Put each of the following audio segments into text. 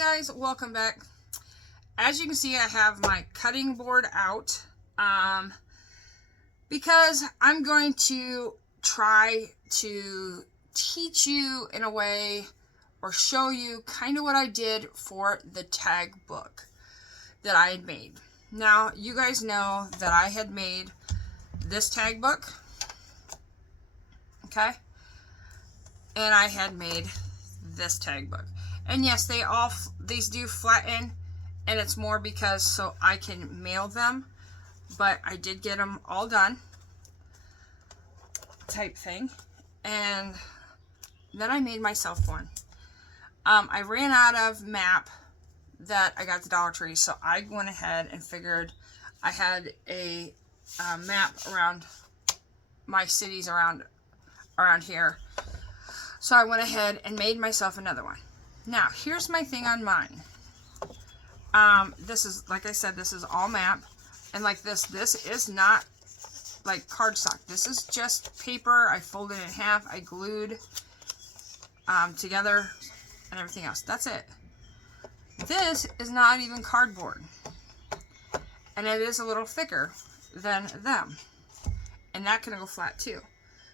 guys, welcome back. As you can see, I have my cutting board out because I'm going to try to teach you in a way or show you kind of what I did for the tag book that I had made. Now, you guys know that I had made this tag book, okay? And I had made this tag book. And yes, these do flatten, and it's more because so I can mail them, but I did get them all done type thing. And then I made myself one. I ran out of map that I got at the Dollar Tree, so I went ahead and figured I had a map around my cities around here. So I went ahead and made myself another one. Now, here's my thing on mine. This is, like I said, this is all map. And like this is not like cardstock. This is just paper. I folded it in half. I glued together and everything else. That's it. This is not even cardboard. And it is a little thicker than them. And that can go flat too.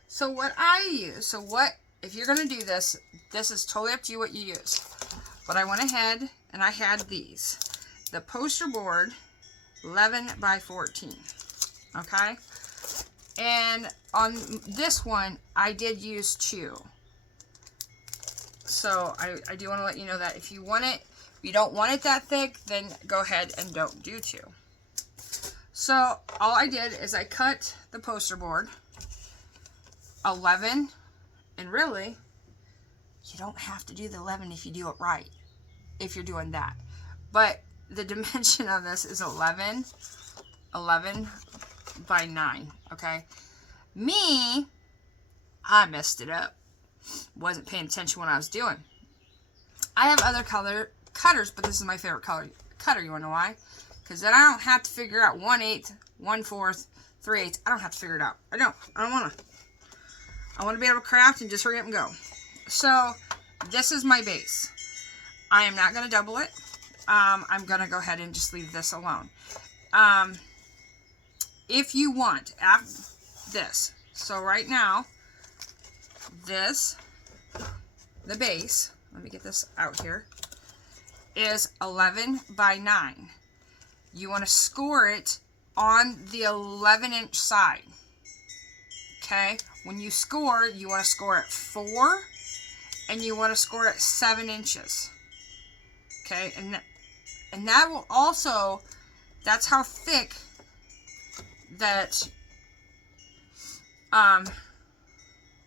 So what I use, if you're going to do this, this is totally up to you what you use. But I went ahead and I had these. The poster board, 11 by 14. Okay? And on this one, I did use 2. So I do want to let you know that if you don't want it that thick, then go ahead and don't do 2. So all I did is I cut the poster board 11, and really, you don't have to do the 11 if you do it right, if you're doing that. But the dimension on this is 11 by 9, okay? Me, I messed it up. Wasn't paying attention when I was doing. I have other color cutters, but this is my favorite color cutter. You want to know why? Because then I don't have to figure out 1/8, 1/4, 3/8. I don't have to figure it out. I don't want to. I want to be able to craft and just hurry up and go. So, this is my base. I am not going to double it. I'm going to go ahead and just leave this alone. If you want, this. So, right now, the base, let me get this out here, is 11 by 9. You want to score it on the 11-inch side. Okay? When you score, you want to score at 4, and you want to score at 7 inches. Okay? And that will also, that's how thick that,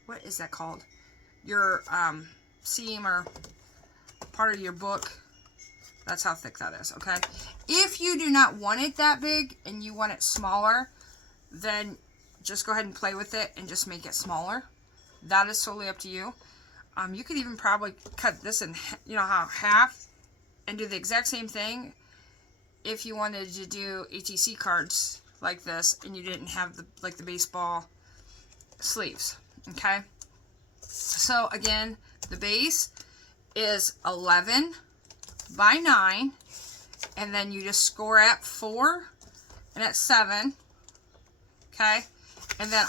what is that called? Your, seam or part of your book. That's how thick that is, okay? If you do not want it that big and you want it smaller, then just go ahead and play with it and just make it smaller. That is totally up to you. You could even probably cut this in, half and do the exact same thing if you wanted to do ATC cards like this and you didn't have the baseball sleeves, okay? So again, the base is 11 by 9, and then you just score at 4 and at 7, okay? And then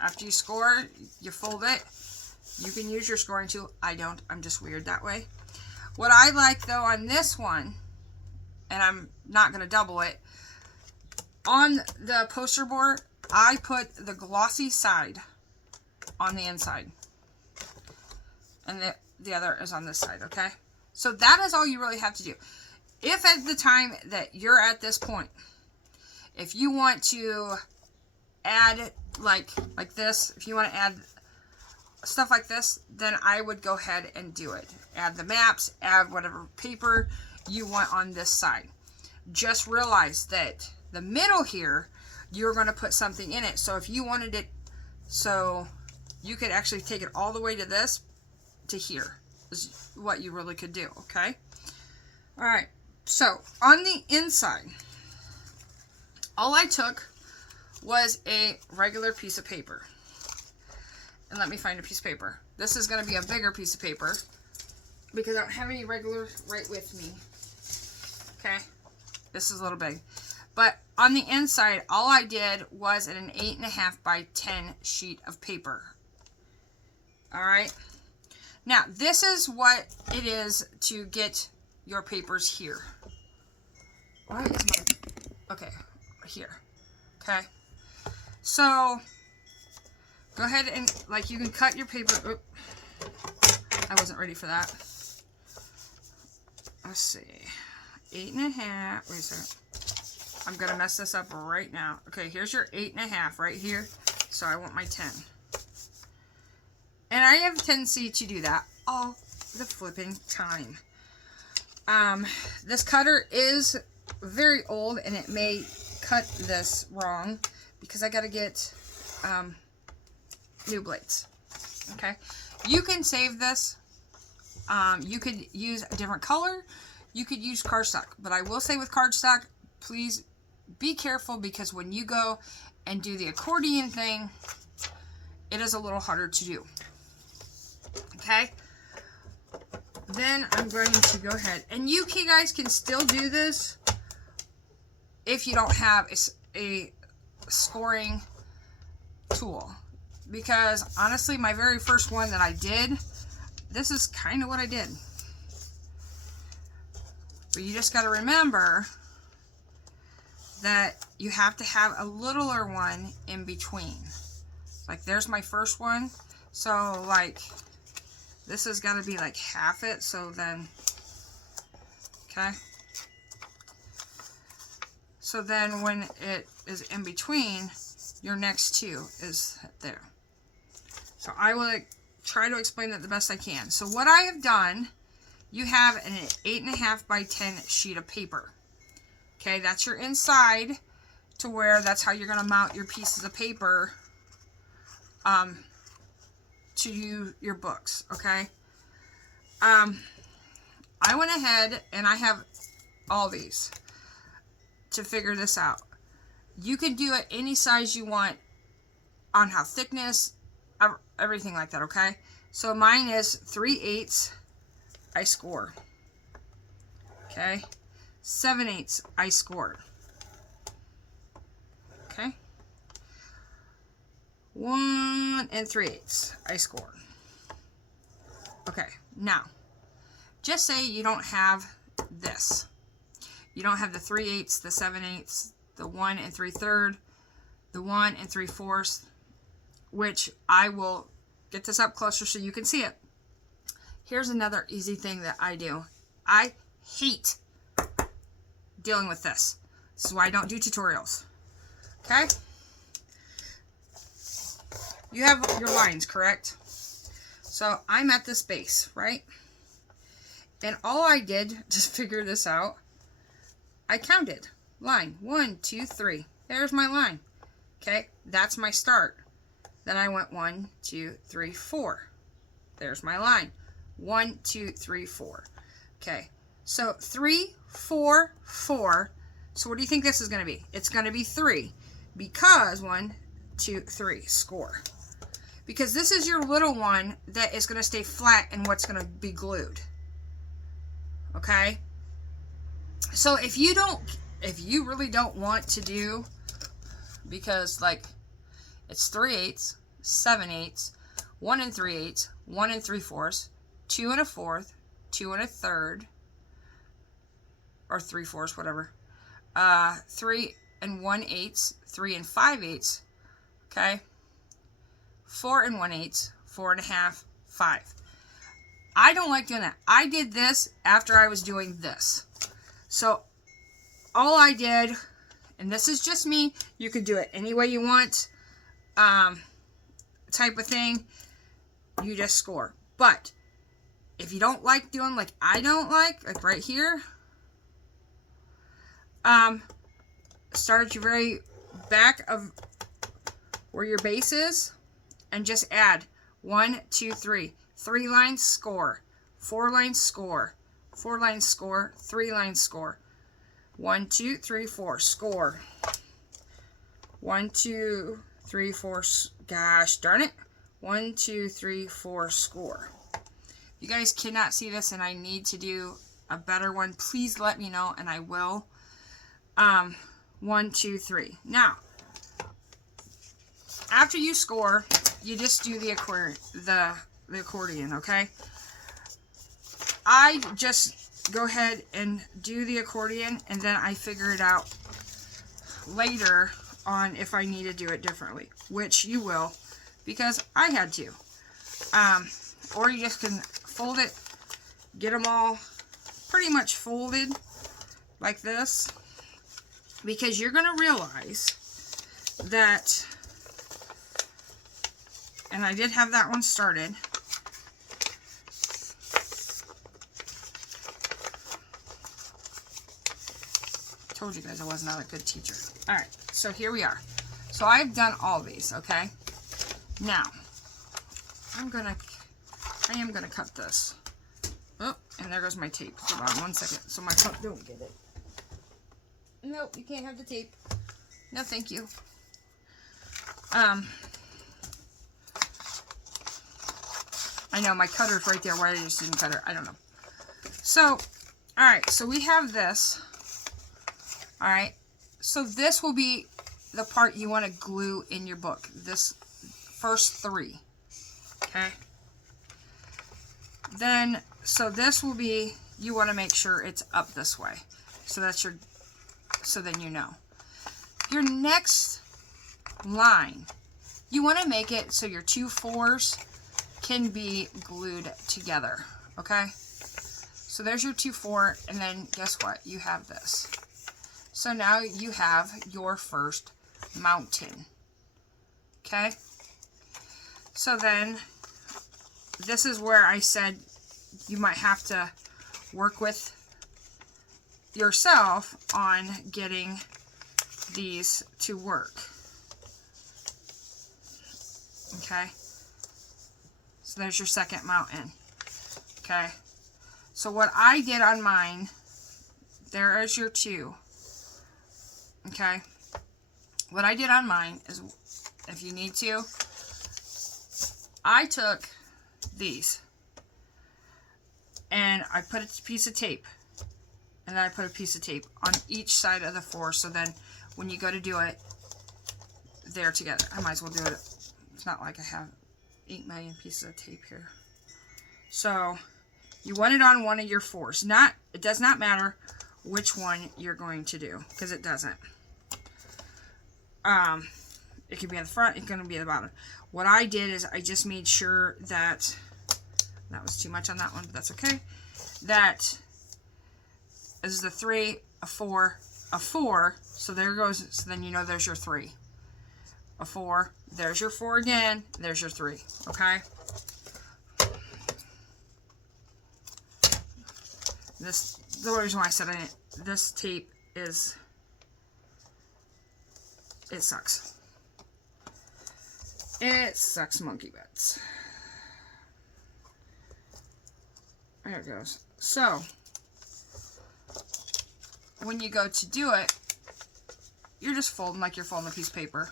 after you score, you fold it. You can use your scoring tool. I don't. I'm just weird that way. What I like, though, on this one, and I'm not going to double it, on the poster board, I put the glossy side on the inside. And the other is on this side, okay? So that is all you really have to do. If at the time that you're at this point, if you want to add like this, if you want to add stuff like this, then I would go ahead and do it. Add the maps, add whatever paper you want on this side. Just realize that the middle here, you're going to put something in it. So if you wanted it, so you could actually take it all the way to this, to here, is what you really could do, okay? All right, so on the inside, all I took was a regular piece of paper. And let me find a piece of paper. This is going to be a bigger piece of paper. because I don't have any regular right with me. Okay, this is a little big. But on the inside, all I did was an 8.5 by 10 sheet of paper. All right. Now, this is what it is to get your papers here. Why is my... Okay, here. Okay. So, go ahead and, like, you can cut your paper. Oop. I wasn't ready for that. Let's see. 8.5. Wait a second. I'm going to mess this up right now. Okay, here's your 8.5 right here. So, I want my 10. And I have a tendency to do that all the flipping time. This cutter is very old and it may cut this wrong because I got to get new blades. Okay. You can save this. You could use a different color. You could use cardstock. But I will say with cardstock, please be careful because when you go and do the accordion thing, it is a little harder to do. Okay, then I'm going to go ahead, and you guys can still do this if you don't have a scoring tool, because honestly my very first one that I did, this is kind of what I did. But you just got to remember that you have to have a littler one in between. Like there's my first one, so like this has got to be like half it, so then, okay. So then when it is in between, your next two is there. So I will try to explain that the best I can. So what I have done, you have an 8.5 by 10 sheet of paper. Okay, that's your inside to where that's how you're going to mount your pieces of paper to your books, okay? I went ahead and I have all these to figure this out. You can do it any size you want on how thickness, everything like that, okay? So mine is 3/8 I score. Okay? 7/8 I scored. Okay? 1 3/8 I scored. Okay, now, just say you don't have this. You don't have the 3/8, the 7/8, the 1 3/3, the 1 3/4, which I will get this up closer so you can see it. Here's another easy thing that I do. I hate dealing with this. This is why I don't do tutorials. Okay? You have your lines, correct? So I'm at this base, right? And all I did to figure this out, I counted. Line 1, 2, 3. There's my line. Okay, that's my start. Then I went 1, 2, 3, 4. There's my line. 1, 2, 3, 4. Okay, so 3, 4, 4. So what do you think this is going to be? It's going to be 3 because 1, 2, 3, score. Because this is your little one that is going to stay flat and what's going to be glued. Okay? So if you really don't want to do, because like it's 3/8, 7/8, 1 3/8, 1 3/4, 2 1/4, 2 1/3, or 3/4, whatever. 3 1/8, 3 5/8. Okay? 4 1/8, 4 1/2, 5. I don't like doing that. I did this after I was doing this. So all I did, and this is just me, you could do it any way you want, type of thing, you just score. But if you don't like doing like I don't like right here, start at your very back of where your base is and just add 1, 2, 3. 3 lines, score. 4 lines, score. 4 lines, score. 3 lines, score. 1, 2, 3, 4, score. 1, 2, 3, 4, gosh darn it. 1, 2, 3, 4, score. you guys cannot see this and I need to do a better one, please let me know and I will. 1, 2, 3. Now, after you score, you just do the accordion, okay? I just go ahead and do the accordion, and then I figure it out later on if I need to do it differently, which you will, because I had to. Or you just can fold it, get them all pretty much folded like this, because you're going to realize that, and I did have that one started. Told you guys I was not a good teacher. Alright, so here we are. So I've done all these, okay? Now, I am gonna cut this. Oh, and there goes my tape. Hold on 1 second, so my pup don't get it. Nope, you can't have the tape. No, thank you. I know, my cutter's right there. Why I just didn't cut her? I don't know. So, alright, so we have this. Alright, so this will be the part you want to glue in your book. This first 3. Okay? Then, so this will be, you want to make sure it's up this way. So that's your, so then you know. Your next line, you want to make it so your 2 4s can be glued together. Okay? So there's your 2 4, and then guess what? You have this. So now you have your first mountain. Okay? So then, this is where I said you might have to work with yourself on getting these to work. Okay? So there's your second mountain. Okay? So what I did on mine, there is your 2. Okay, what I did on mine is, if you need to, I took these and I put a piece of tape, and then I put a piece of tape on each side of the 4, so then when you go to do it, they're together. I might as well do it. It's not like I have 8 million pieces of tape here. So you want it on one of your 4s. It does not matter which one you're going to do, because it doesn't. It could be at the front, it can be at the bottom. What I did is I just made sure that was too much on that one, but that's okay. That this is the 3, a 4, a 4. So there goes. So then you know there's your 3, a 4. There's your 4 again. There's your 3. Okay. The reason why I said this tape is, it sucks. It sucks monkey butts. There it goes. So, when you go to do it, you're just folding like you're folding a piece of paper.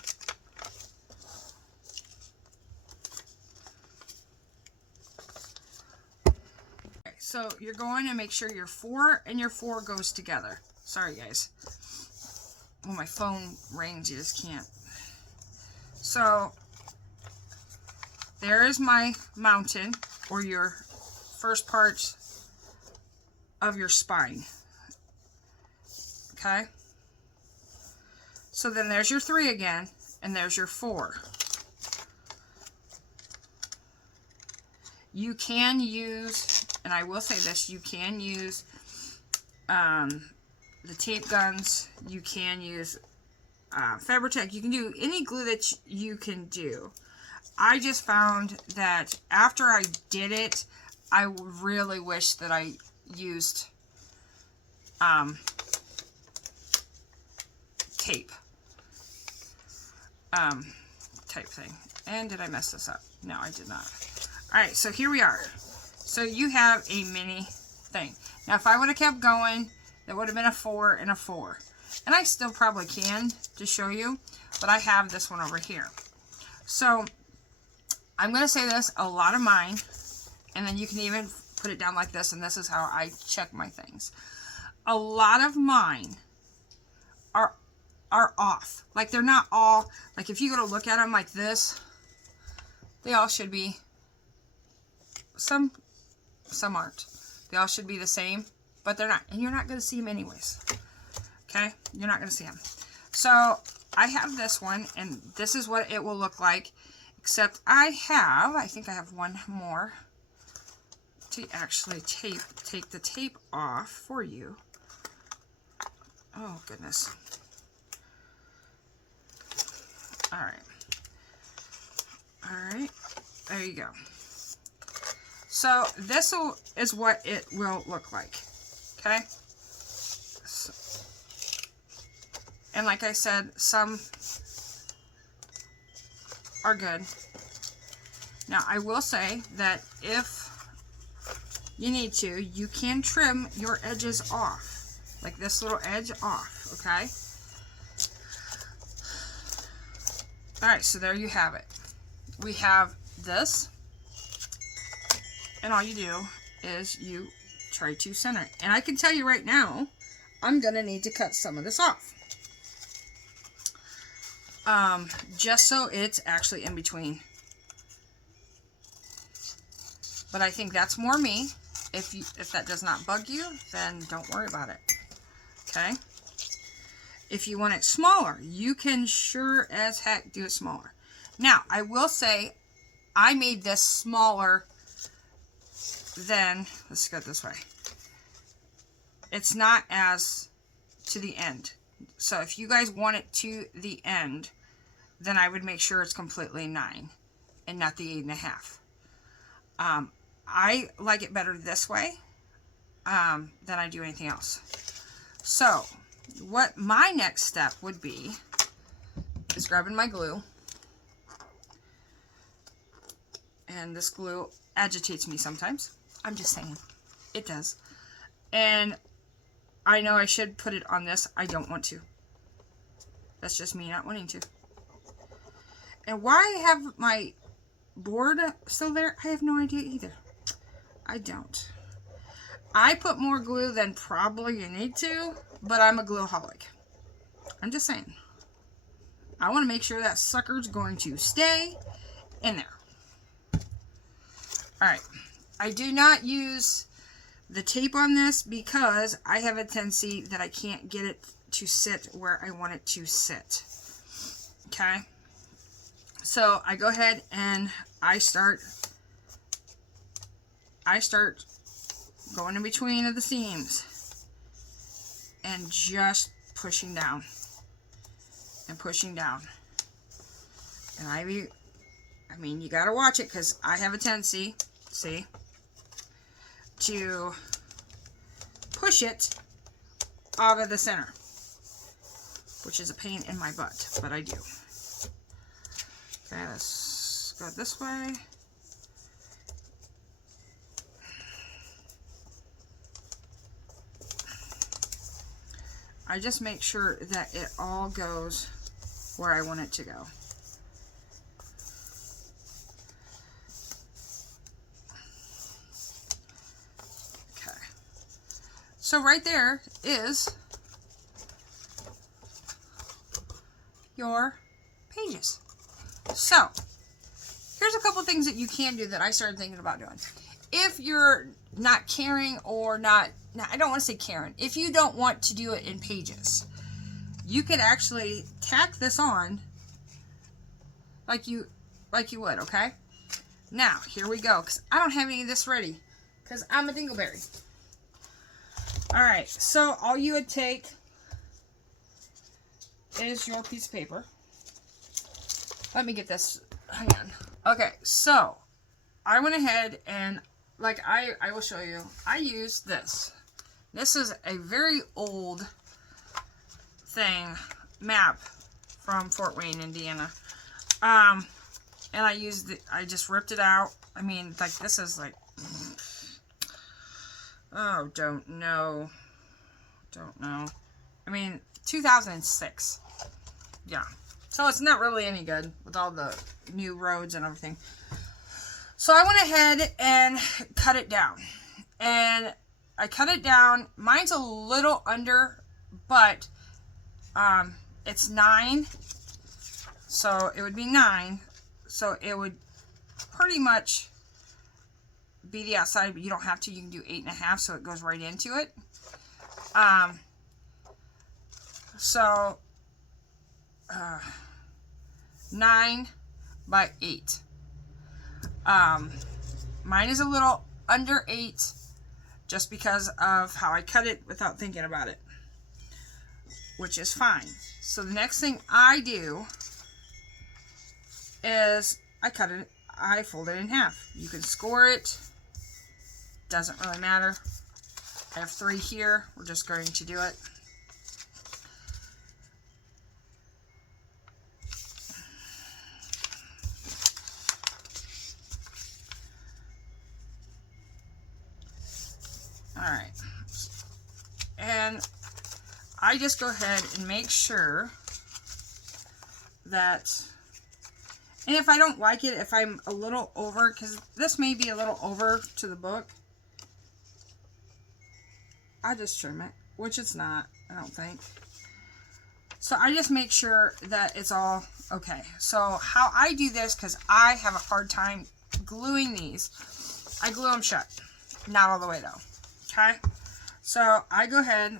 Okay, so you're going to make sure your 4 and your 4 goes together. Sorry, guys. When my phone rings, you just can't. So, there is my mountain, or your first part of your spine. Okay? So then there's your 3 again, and there's your 4. You can use, and I will say this, you can use the tape guns, you can use Fabri-Tac, you can do any glue that you can do. I just found that after I did it, I really wish that I used tape type thing. And did I mess this up? No, I did not. Alright, so here we are. So you have a mini thing. Now, if I would have kept going, that would have been a 4 and a 4. And I still probably can to show you, but I have this one over here. So, I'm going to say this, a lot of mine, and then you can even put it down like this, and this is how I check my things. A lot of mine are off. Like, they're not all, like, if you go to look at them like this, they all should be, some aren't. They all should be the same, but they're not. And you're not going to see them anyways. Okay? You're not going to see them. So, I have this one, and this is what it will look like. Except I think I have one more to actually take the tape off for you. Oh, goodness. Alright. Alright. There you go. So, this is what it will look like. Okay? So, and like I said, some are good. Now, I will say that if you need to, you can trim your edges off. Like this little edge off, okay? Alright, so there you have it. We have this. And all you do is you try to center it. And I can tell you right now, I'm going to need to cut some of this off. Just so it's actually in between. But I think that's more me. If that does not bug you, then don't worry about it. Okay? If you want it smaller, you can sure as heck do it smaller. Now, I will say, I made this smaller than, let's go this way. It's not as to the end. So if you guys want it to the end, then I would make sure it's completely 9 and not the 8.5. I like it better this way than I do anything else. So, what my next step would be is grabbing my glue. And this glue agitates me sometimes. I'm just saying. It does. And I know I should put it on this. I don't want to. That's just me not wanting to. And why I have my board still there, I have no idea either. I don't. I put more glue than probably you need to, but I'm a glueaholic. I'm just saying. I want to make sure that sucker's going to stay in there. Alright. I do not use the tape on this because I have a tendency that I can't get it to sit where I want it to sit. Okay? So I go ahead and I start going in between of the seams and just pushing down and pushing down. And I mean, you gotta watch it because I have a tendency, see, to push it out of the center, which is a pain in my butt, but I do. Okay, let's go this way. I just make sure that it all goes where I want it to go. Okay. So right there is your pages. So, here's a couple things that you can do that I started thinking about doing. If you're not caring or not, I don't want to say caring. If you don't want to do it in pages, you could actually tack this on like you would, okay? Now, here we go, because I don't have any of this ready, because I'm a dingleberry. Alright, so all you would take is your piece of paper. Let me get this. Hang on. Okay, so I went ahead and, like I will show you, I used this. This is a very old map from Fort Wayne, Indiana. And I just ripped it out. I mean, like, this is like, oh, don't know. I mean, 2006. Yeah. So it's not really any good with all the new roads and everything. So I went ahead and cut it down. And I cut it down. Mine's a little under, but it's 9. So it would be 9. So it would pretty much be the outside, but you don't have to. You can do 8.5, so it goes right into it. So 9 by 8. Mine is a little under 8 just because of how I cut it without thinking about it, which is fine. So the next thing I do is I fold it in half. You can score it, doesn't really matter. I have 3 here. We're just going to do it. Alright, and I just go ahead and make sure that, and if I don't like it, if I'm a little over, because this may be a little over to the book, I just trim it, which it's not, I don't think. So I just make sure that it's all okay. So how I do this, because I have a hard time gluing these, I glue them shut. Not all the way though. Okay, so I go ahead,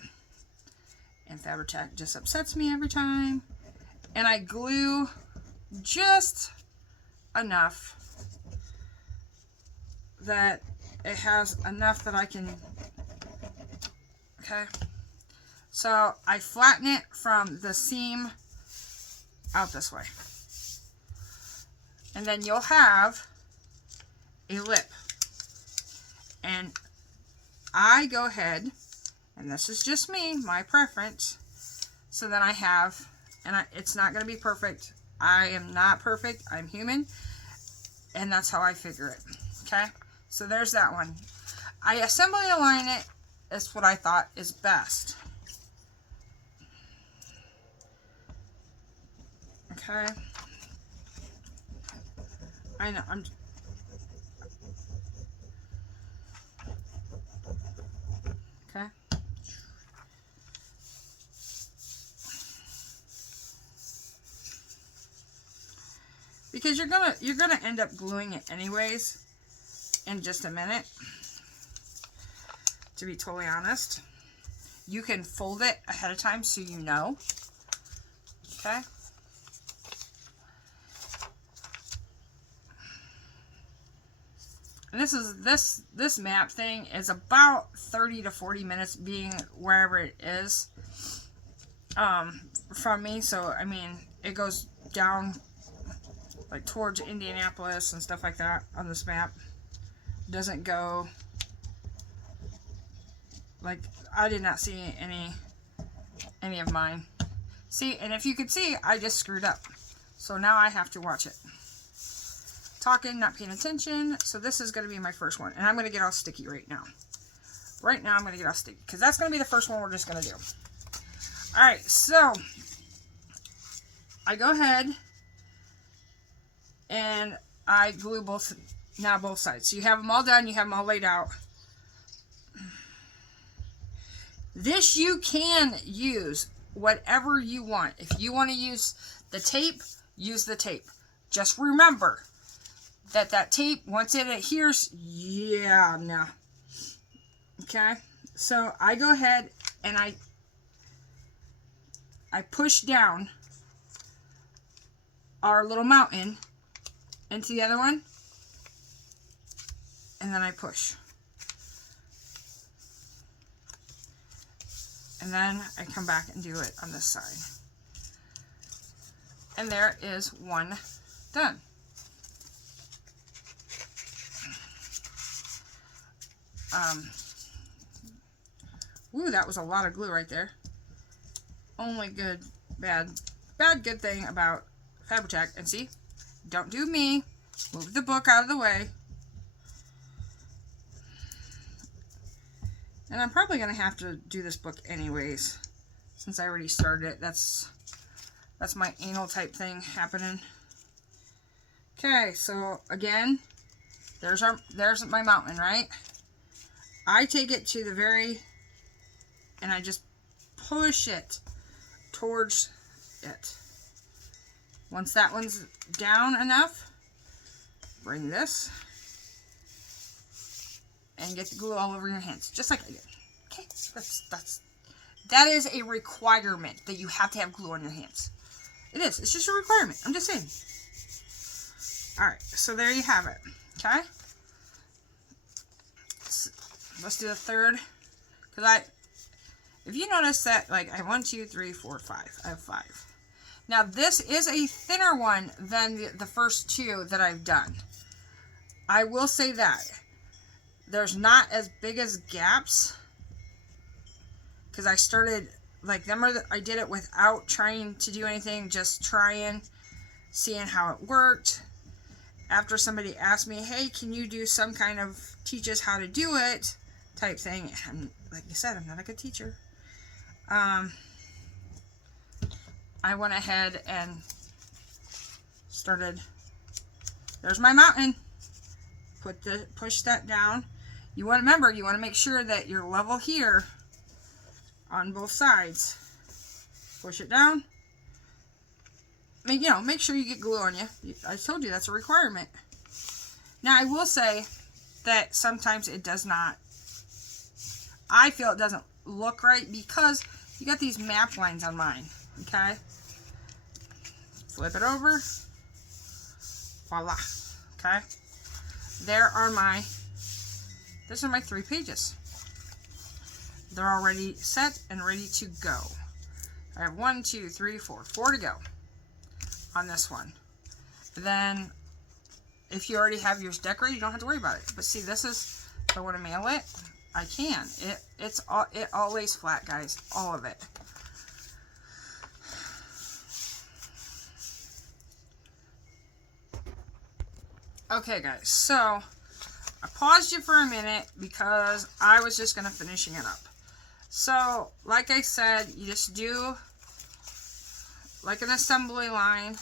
and Fabri-Tac just upsets me every time, and I glue just enough that it has enough that I can, okay, so I flatten it from the seam out this way, and then you'll have a lip, and I go ahead, and this is just me, my preference, so then I have, and it's not going to be perfect. I am not perfect. I'm human, and that's how I figure it. Okay, so there's that one. I assembly align it. Is what I thought is best. Okay, I know I'm. Okay. Because you're gonna end up gluing it anyways in just a minute. To be totally honest, you can fold it ahead of time so you know. Okay. And this map thing is about 30 to 40 minutes being wherever it is from me. So I mean, it goes down like towards Indianapolis and stuff like that on this map. It doesn't go like, I did not see any of mine. See, and if you could see, I just screwed up. So now I have to watch it. Talking, not paying attention. So this is going to be my first one. And I'm going to get all sticky right now. Right now I'm going to get all sticky. Because that's going to be the first one we're just going to do. Alright, so I go ahead and I glue both sides. So you have them all done. You have them all laid out. This you can use whatever you want. If you want to use the tape, use the tape. Just remember that tape, once it adheres, yeah, no. Okay? So I go ahead and I push down our little mountain into the other one, and then I push. And then I come back and do it on this side. And there is one done. Ooh, that was a lot of glue right there. Only good thing about Fabri-Tac. And see, don't do me. Move the book out of the way. And I'm probably going to have to do this book anyways, since I already started it. That's my anal type thing happening. Okay, so again, there's my mountain, right? I take it to the very, and I just push it towards it. Once that one's down enough, bring this and get the glue all over your hands, just like I did. Okay, that is a requirement that you have to have glue on your hands. It is. It's just a requirement. I'm just saying. Alright, so there you have it. Okay? Let's do the third. Because if you notice that, like, I have 1, 2, 3, 4, 5. I have 5. Now, this is a thinner one than the first two that I've done. I will say that. There's not as big as gaps. Because I started, like, I did it without trying to do anything. Just trying, seeing how it worked. After somebody asked me, hey, can you do some kind of teach us how to do it type thing. And like I said, I'm not a good teacher. I went ahead and started, there's my mountain. Push that down. You want to remember, you want to make sure that you're level here on both sides. Push it down. Make sure you get glue on you. I told you that's a requirement. Now, I will say that sometimes it does not, I feel it doesn't look right because you got these map lines on mine. Okay? Flip it over. Voila. Okay? These are my 3 pages. They're already set and ready to go. I have 1, 2, 3, 4 to go on this one. Then, if you already have yours decorated, you don't have to worry about it. But see, this is, if I want to mail it, I can. It all lays flat, guys. All of it. Okay, guys. So, I paused you for a minute because I was just going to finishing it up. So, like I said, you just do like an assembly line.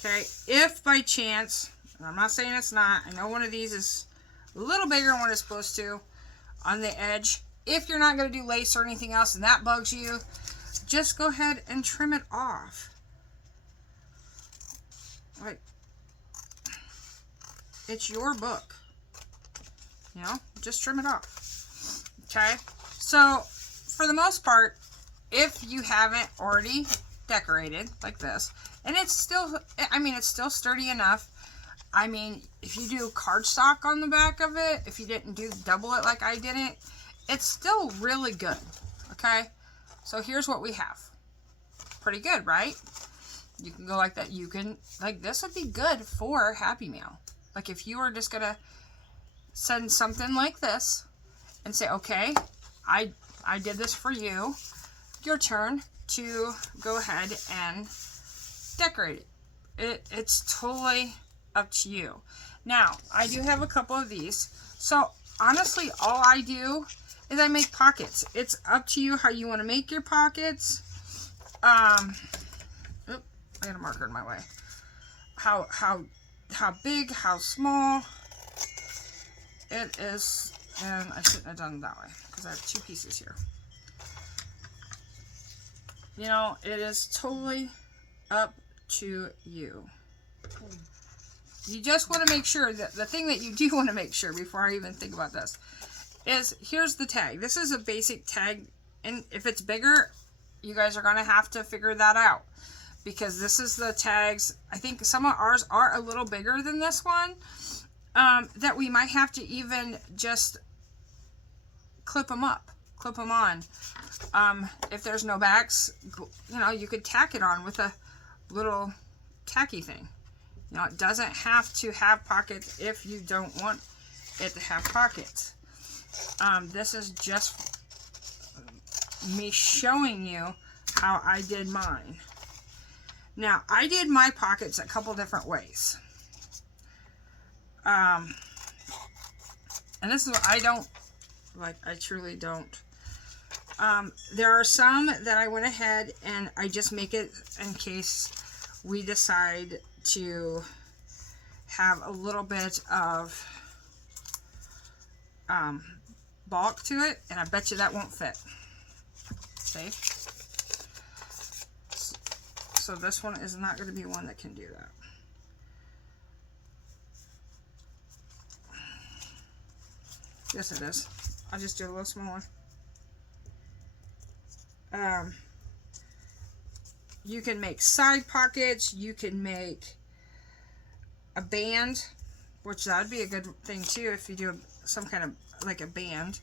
Okay, if by chance, and I'm not saying it's not, I know one of these is a little bigger than what it's supposed to on the edge. If you're not going to do lace or anything else and that bugs you, just go ahead and trim it off. Like, it's your book. Just trim it off. Okay, so for the most part, if you haven't already decorated like this, and it's still, it's still sturdy enough. If you do cardstock on the back of it, if you didn't double it like I didn't, it's still really good. Okay, so here's what we have. Pretty good, right? You can go like that. You can, like, this would be good for Happy Mail. Like, if you were just gonna send something like this and say, okay, I did this for you. Your turn to go ahead and decorate it. It's totally up to you. Now, I do have a couple of these. So, honestly, all I do is I make pockets. It's up to you how you want to make your pockets. I got a marker in my way. How big, how small it is. And I shouldn't have done it that way because I have 2 pieces here. It is totally up to you. You just want to make sure that the thing that you do want to make sure before I even think about this is, here's the tag. This is a basic tag, and if it's bigger, you guys are going to have to figure that out because this is the tags. I think some of ours are a little bigger than this one, that we might have to even just clip them on. If there's no backs, you could tack it on with a little tacky thing. It doesn't have to have pockets if you don't want it to have pockets. This is just me showing you how I did mine. Now, I did my pockets a couple different ways. And this is what I don't, like, I truly don't. There are some that I went ahead and I just make it in case we decide to have a little bit of bulk to it, and I bet you that won't fit. See? So this one is not going to be one that can do that. Yes, it is. I'll just do a little smaller. You can make side pockets. You can make a band, which that would be a good thing too if you do some kind of like a band.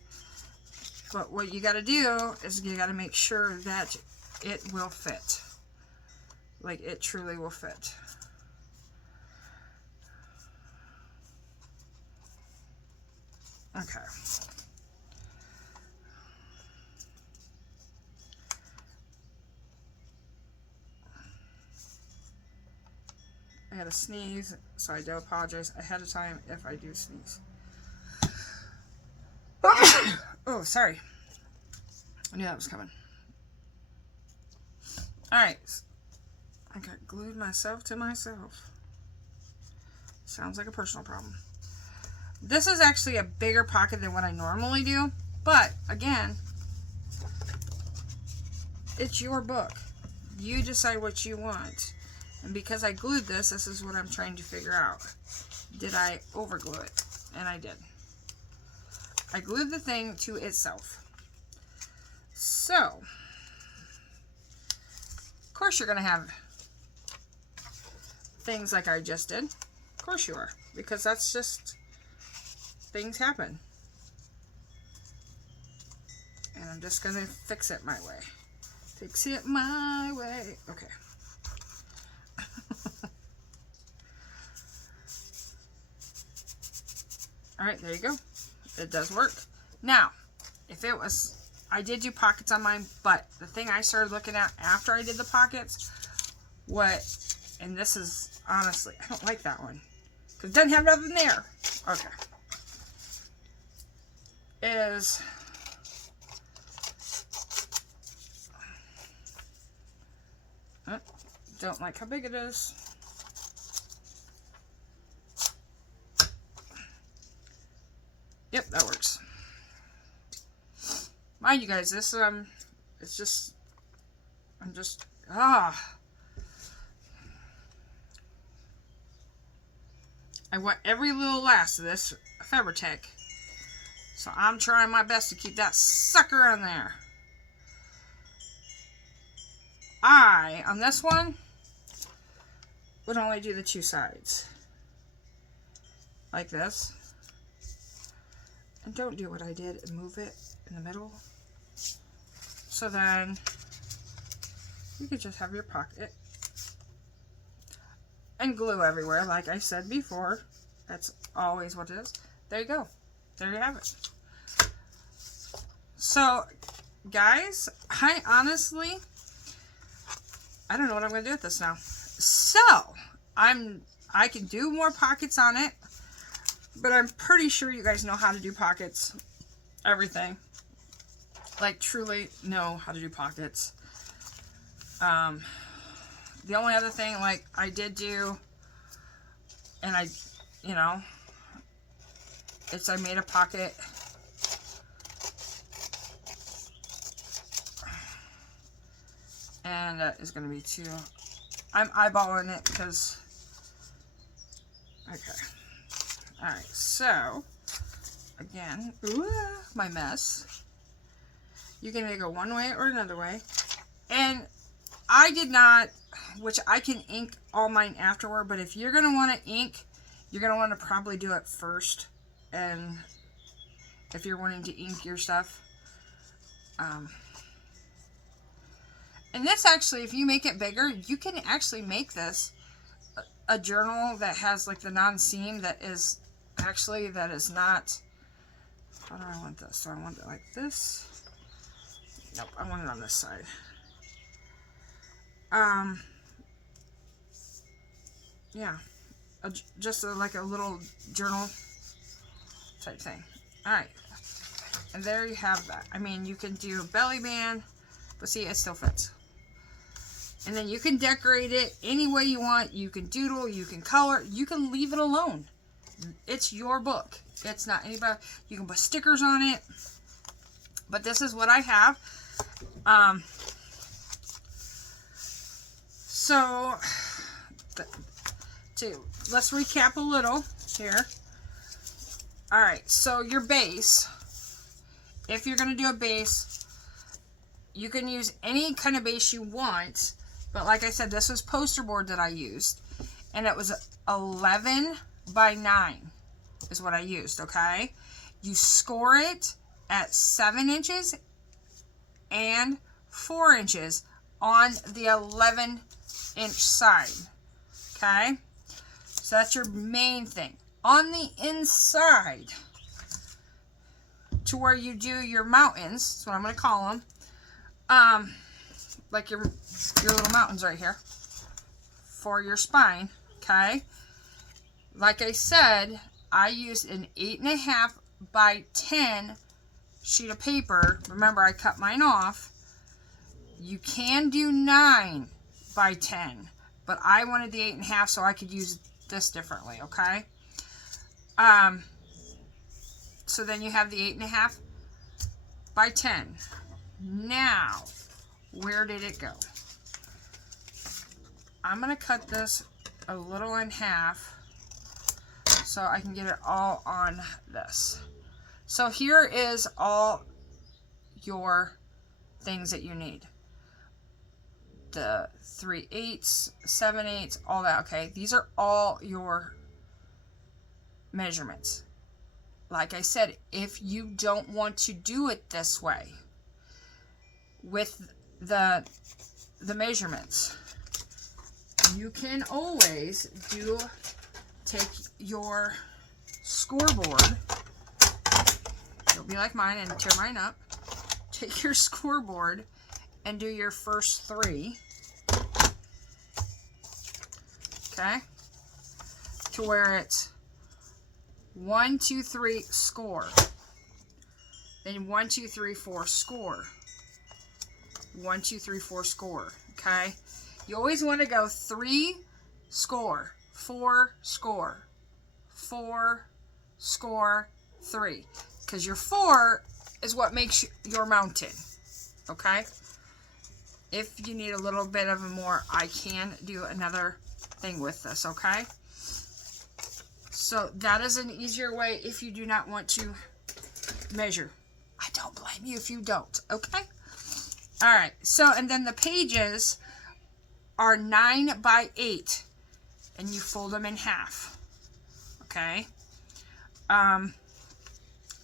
But what you got to do is you got to make sure that it will fit. Like it truly will fit. Okay. I had a sneeze, so I do apologize ahead of time if I do sneeze. Oh, sorry. I knew that was coming. Alright. I got glued myself to myself. Sounds like a personal problem. This is actually a bigger pocket than what I normally do. But, again, it's your book. You decide what you want. And because I glued this, this is what I'm trying to figure out. Did I overglue it? And I did. I glued the thing to itself. So, of course you're going to have things like I just did. Of course you are. Because that's just, things happen. And I'm just going to fix it my way. Fix it my way. Okay. Alright, there you go. It does work. Now, if it was, I did do pockets on mine, but the thing I started looking at after I did the pockets, and this is, honestly, I don't like that one. Because it doesn't have nothing there. Okay. Is, don't like how big it is. Yep, that works. Mind you guys, this, it's just, I want every little last of this Fabri-Tac. So I'm trying my best to keep that sucker on there. On this one, would only do the two sides. Like this. And don't do what I did and move it in the middle. So then you could just have your pocket and glue everywhere, like I said before. That's always what it is. There you go. There you have it. So, guys, I honestly, I don't know what I'm going to do with this now. So, I can do more pockets on it. But I'm pretty sure you guys know how to do pockets. Everything. Like, truly know how to do pockets. The only other thing, like, I did do, and I made a pocket. And that is going to be too. I'm eyeballing it because, okay. Alright, so, again, my mess. You can either go one way or another way. And I did not, which I can ink all mine afterward, but if you're going to want to ink, you're going to want to probably do it first. And if you're wanting to ink your stuff. And this actually, if you make it bigger, you can actually make this a journal that has like the non-seam that is not, how do I want this? So I want it like this. Nope, I want it on this side. Yeah, just like a little journal type thing. Alright, and there you have that. I mean, you can do a belly band, but see, it still fits. And then you can decorate it any way you want. You can doodle, you can color, you can leave it alone. It's your book. It's not anybody. You can put stickers on it. But this is what I have. Let's recap a little here. All right, so your base, if you're going to do a base, you can use any kind of base you want. But like I said, this was poster board that I used. And it was 11 by 9 is what I used, okay? You score it at 7 inches and 4 inches on the 11-inch side, okay? So that's your main thing. On the inside, to where you do your mountains, that's what I'm going to call them, like your little mountains right here, for your spine, okay? Like I said, I used an 8.5 by 10 sheet of paper. Remember, I cut mine off. You can do 9 by 10, but I wanted the 8.5 so I could use this differently, okay? So then you have the 8.5 by 10. Now, where did it go? I'm going to cut this a little in half so I can get it all on this. So here is all your things that you need. The 3/8, 7/8, all that, okay? These are all your measurements. Like I said, if you don't want to do it this way with the measurements, you can always take your scoreboard. It'll be like mine, and tear mine up. Take your scoreboard and do your first 3. Okay? To where it's 1, 2, 3, score. Then 1, 2, 3, 4, score. 1, 2, 3, 4, score. Okay? You always want to go 3, score, 4, score, 4, score, 3. Because your 4 is what makes your mountain. Okay? If you need a little bit of more, I can do another thing with this, okay? So that is an easier way if you do not want to measure. I don't blame you if you don't, okay? All right, so, and then the pages are 9 by 8, and you fold them in half, okay? And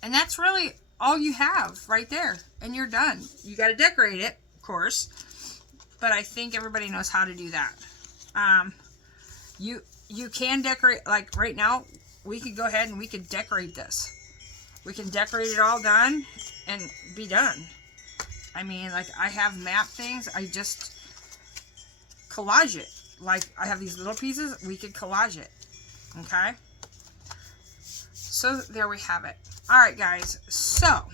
that's really all you have right there, and you're done. You got to decorate it, of course, but I think everybody knows how to do that. You can decorate, like right now, we could go ahead and we could decorate this. We can decorate it all done and be done. I mean, like I have map things, I just collage it. Like I have these little pieces, we could collage it. Okay? So there we have it. All right, guys. So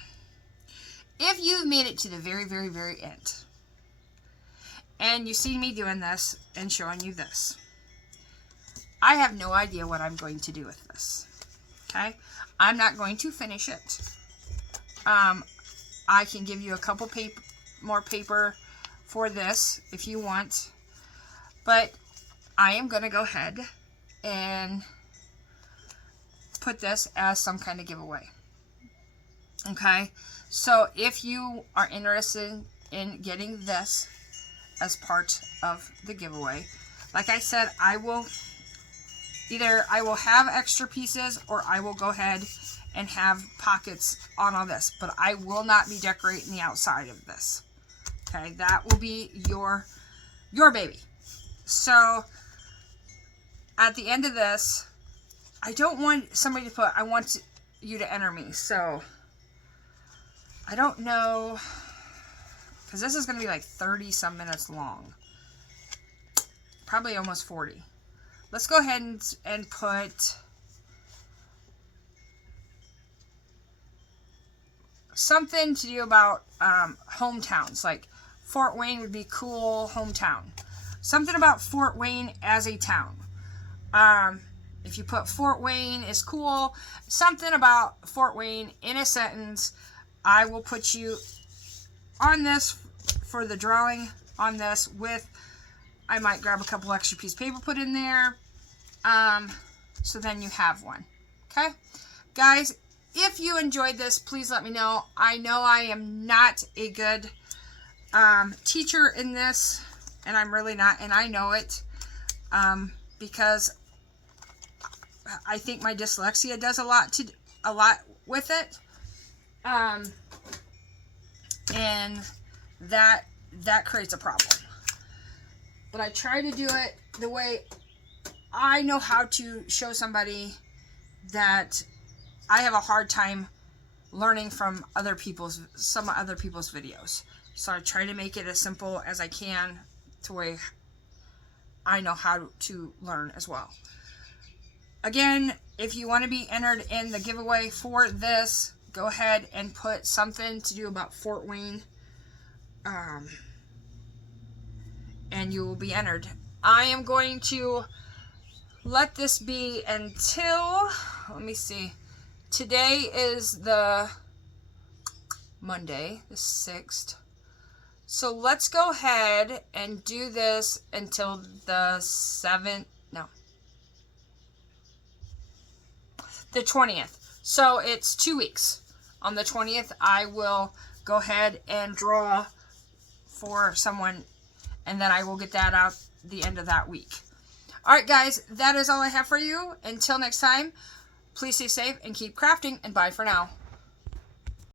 if you've made it to the very, very, very end, and you see me doing this and showing you this, I have no idea what I'm going to do with this. Okay? I'm not going to finish it. I can give you a couple more paper for this if you want. But I am going to go ahead and put this as some kind of giveaway. Okay? So if you are interested in getting this as part of the giveaway, like I said, I will have extra pieces, or I will go ahead and have pockets on all this, but I will not be decorating the outside of this. Okay, that will be your baby. So at the end of this, I don't want somebody to put, I want you to enter me. So I don't know, because this is going to be like 30 some minutes long, probably almost 40. Let's go ahead and put something to do about hometowns. Like Fort Wayne would be cool hometown. Something about Fort Wayne as a town. If you put Fort Wayne is cool, something about Fort Wayne in a sentence I will put you on this for the drawing on this with, I might grab a couple extra pieces of paper, put in there. So then you have one. Okay? Guys, if you enjoyed this, please let me know. I know I am not a good teacher in this, and I'm really not, and I know it, because I think my dyslexia does a lot with it, and that creates a problem. But I try to do it the way I know how to show somebody that I have a hard time learning from some other people's videos. So I try to make it as simple as I can to where I know how to learn as well. Again, if you want to be entered in the giveaway for this, go ahead and put something to do about Fort Wayne, and you will be entered. I am going to let this be until, let me see, today is the Monday, the 6th. So let's go ahead and do this until the 7th, no, the 20th. So it's 2 weeks. On the 20th, I will go ahead and draw for someone, and then I will get that out the end of that week. All right, guys, that is all I have for you. Until next time, please stay safe and keep crafting, and bye for now.